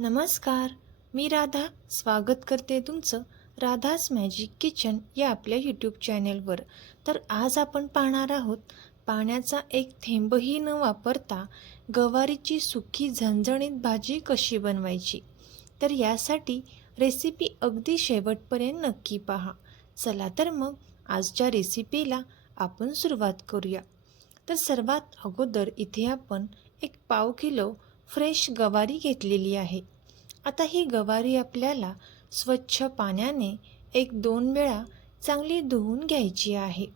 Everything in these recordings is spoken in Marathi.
नमस्कार. मी राधा. स्वागत करते तुमचं राधाज मॅजिक किचन या आपल्या यूट्यूब चॅनेलवर तर आज आपण पाहणार आहोत पाण्याचा एक थेंबही न वापरता गवारीची सुकी झणझणीत भाजी कशी बनवायची? तर यासाठी रेसिपी अगदी शेवटपर्यंत नक्की पहा. चला तर मग आजच्या रेसिपीला आपण सुरुवात करूया. तर सर्वात अगोदर इथे आपण एक पाव किलो फ्रेश गवारी घेतलेली आहे. आता ही गवारी आपल्याला स्वच्छ पाण्याने एक दोन वेळा चांगली धुवून घ्यायची आहे.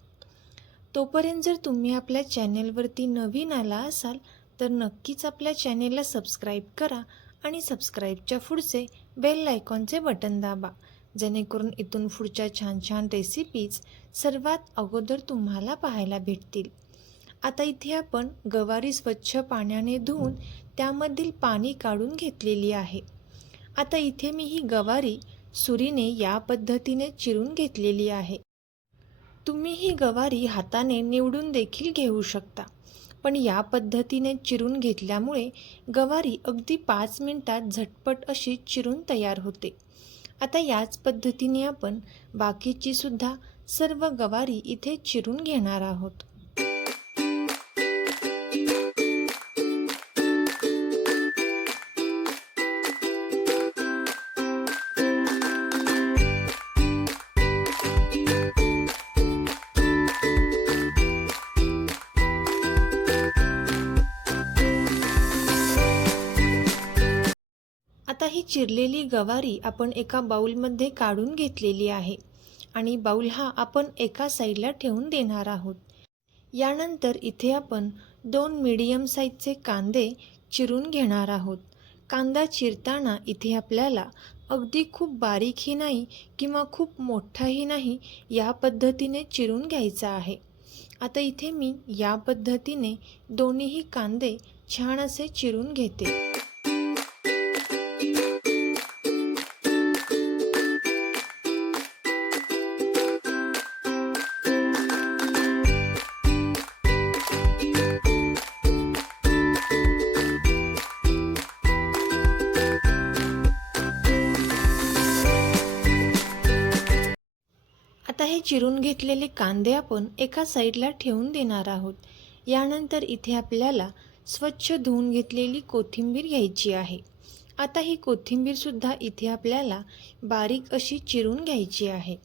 तोपर्यंत जर तुम्ही आपल्या चॅनेलवरती नवीन आला असाल तर नक्कीच आपल्या चॅनेलला सबस्क्राईब करा आणि सबस्क्राईबच्या पुढचे बेल आयकॉनचे बटन दाबा. जेणेकरून इथून पुढच्या छान छान रेसिपीज सर्वात अगोदर तुम्हाला पाहायला भेटतील. आता इथे आपण गवारी स्वच्छ पाण्याने धुवून त्यामधील पाणी काढून घेतलेली आहे. आता इथे मी ही गवारी सुरीने या पद्धतीने चिरून घेतलेली आहे. तुम्ही ही गवारी हाताने निवडून देखील घेऊ शकता पण या पद्धतीने चिरून घेतल्यामुळे गवारी अगदी पाच मिनटात झटपट अशी चिरून तयार होते. आता याच पद्धतीने आपण बाकीची सुद्धा सर्व गवारी इथे चिरून घेणार आहोत. ही चिरलेली गवारी आपण एका बाऊलमध्ये काढून घेतलेली आहे आणि बाऊल हा आपण एका साईडला ठेवून देणार आहोत. यानंतर इथे आपण दोन मीडियम साईजचे कांदे चिरून घेणार आहोत. कांदा चिरताना इथे आपल्याला अगदी खूप बारीकही नाही किंवा खूप मोठाही नाही या पद्धतीने चिरून घ्यायचा आहे. आता इथे मी या पद्धतीने दोन्हीही कांदे छान असे चिरून घेते. आता हे चिरून घेतलेले कांदे आपण एका साईडला ठेवून देणार आहोत. यानंतर इथे आपल्याला स्वच्छ धुवून घेतलेली कोथिंबीर घ्यायची आहे. आता ही कोथिंबीरसुद्धा इथे आपल्याला बारीक अशी चिरून घ्यायची आहे.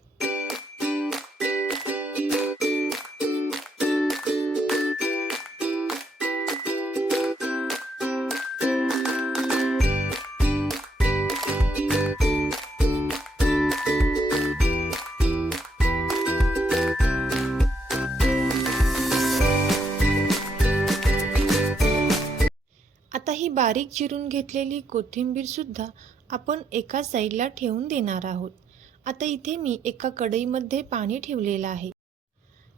ही बारीक चिरून घेतलेली कोथिंबीरसुद्धा आपण एका साईडला ठेवून देणार आहोत. आता इथे मी एका कढईमध्ये पाणी ठेवलेलं आहे.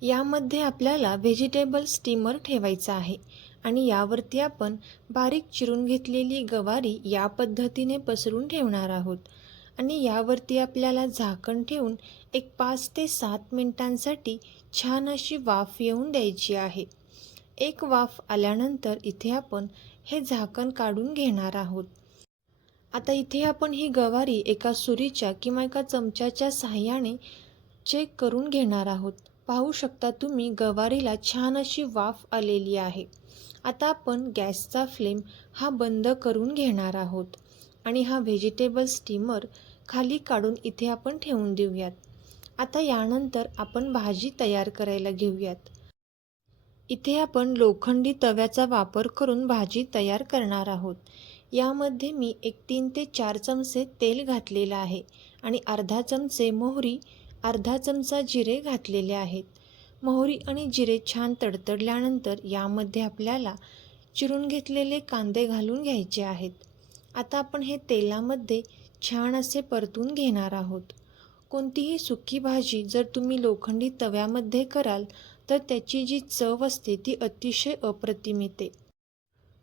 यामध्ये आपल्याला व्हेजिटेबल स्टीमर ठेवायचा आहे आणि यावरती आपण बारीक चिरून घेतलेली गवारी या पद्धतीने पसरून ठेवणार आहोत. आणि यावरती आपल्याला झाकण ठेवून एक पाच ते सात मिनिटांसाठी छान अशी वाफ येऊन द्यायची आहे. एक वाफ आल्यानंतर इथे आपण हे झाकण काढून घेणार आहोत. आता इथे आपण ही गवारी एका सुरीच्या किंवा एका चमच्याच्या सहाय्याने चेक करून घेणार आहोत. पाहू शकता तुम्ही गवारीला छान अशी वाफ आलेली आहे. आता आपण गॅसचा फ्लेम हा बंद करून घेणार आहोत आणि हा व्हेजिटेबल स्टीमर खाली काढून इथे आपण ठेवून देऊयात. आता यानंतर आपण भाजी तयार करायला घेऊयात. इथे आपण लोखंडी तव्याचा वापर करून भाजी तयार करणार आहोत. यामध्ये मी एक तीन ते चार चमचे तेल घातलेलं आहे आणि अर्धा चमचे मोहरी अर्धा चमचा जिरे घातलेले आहेत. मोहरी आणि जिरे छान तडतडल्यानंतर यामध्ये आपल्याला चिरून घेतलेले कांदे घालून घ्यायचे आहेत. आता आपण हे तेलामध्ये छान असे परतून घेणार आहोत. कोणतीही सुकी भाजी जर तुम्ही लोखंडी तव्यामध्ये कराल तर त्याची जी चव असते ती अतिशय अप्रतिम येते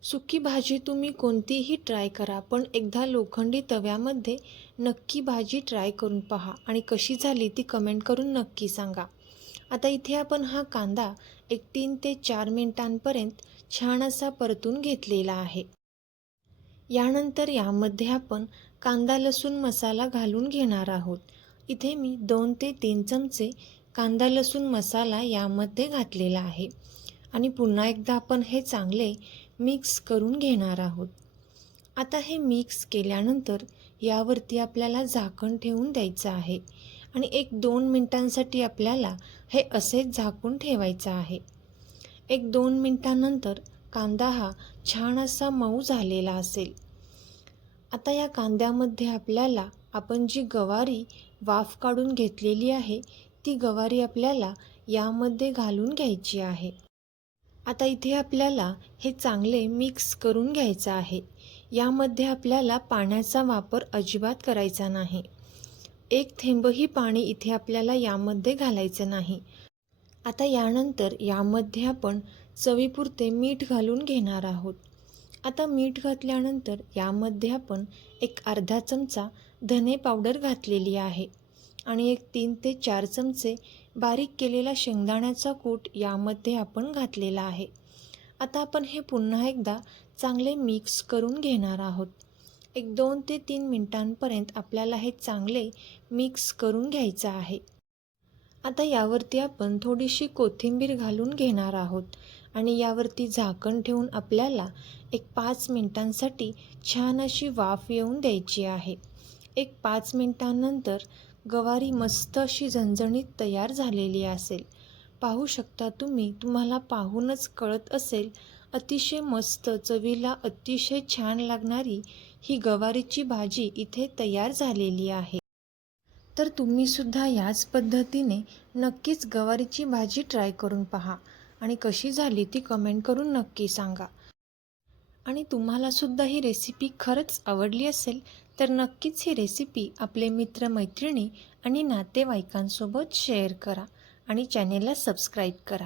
सुकी भाजी तुम्ही कोणतीही ट्राय करा पण एकदा लोखंडी तव्यामध्ये नक्की भाजी ट्राय करून पहा आणि कशी झाली ती कमेंट करून नक्की सांगा. आता इथे आपण हा कांदा एक तीन ते चार मिनिटांपर्यंत छान असा परतून घेतलेला आहे. यानंतर यामध्ये आपण कांदा लसूण मसाला घालून घेणार आहोत. इथे मी दोन ते तीन चमचे कांदा लसूण मसाला यामध्ये घातलेला आहे. आणि पुन्हा एकदा आपण हे चांगले मिक्स करून घेणार आहोत. आता हे मिक्स केल्यानंतर यावरती आपल्याला झाकण ठेवून द्यायचं आहे. आणि एक दोन मिनटांसाठी आपल्याला हे असेच झाकून ठेवायचं आहे. एक दोन मिनटानंतर कांदा हा छान असा मऊ झालेला असेल. आता या कांद्यामध्ये आपल्याला आपण जी गवारी वाफ काढून घेतलेली आहे ती गवारी आपल्याला यामध्ये घालून घ्यायची आहे. आता इथे आपल्याला हे चांगले मिक्स करून घ्यायचं आहे. यामध्ये आपल्याला पाण्याचा वापर अजिबात करायचा नाही. एक थेंबही पाणी इथे आपल्याला यामध्ये घालायचं नाही. आता यानंतर यामध्ये आपण चवीपुरते मीठ घालून घेणार आहोत. आता मीठ घातल्यानंतर यामध्ये आपण एक अर्धा चमचा धने पावडर घातलेली आहे. आणि एक तीन ते चार चमचे बारीक केलेला शेंगदाण्याचा कूट यामध्ये आपण घातलेला आहे. आता आपण हे पुन्हा एकदा चांगले मिक्स करून घेणार आहोत. एक दोन ते तीन मिनटांपर्यंत आपल्याला हे चांगले मिक्स करून घ्यायचं आहे. आता यावरती आपण थोडीशी कोथिंबीर घालून घेणार आहोत आणि यावरती झाकण ठेवून आपल्याला एक पाच मिनटांसाठी छान अशी वाफ येऊन द्यायची आहे. एक पाच मिनटांनंतर गवारी मस्त अशी झणझणीत तयार झालेली असेल. पाहू शकता तुम्ही तुम्हाला पाहूनच कळत असेल अतिशय मस्त चवीला अतिशय छान लागणारी ही गवारीची भाजी इथे तयार झालेली आहे. तर तुम्हीसुद्धा याच पद्धतीने नक्कीच गवारीची भाजी ट्राय करून पहा आणि कशी झाली ती कमेंट करून नक्की सांगा. आणि तुम्हालासुद्धा ही रेसिपी खरंच आवडली असेल तर नक्कीच ही रेसिपी आपले मित्रमैत्रिणी आणि नातेवाईकांसोबत शेअर करा आणि चॅनेलला सबस्क्राईब करा.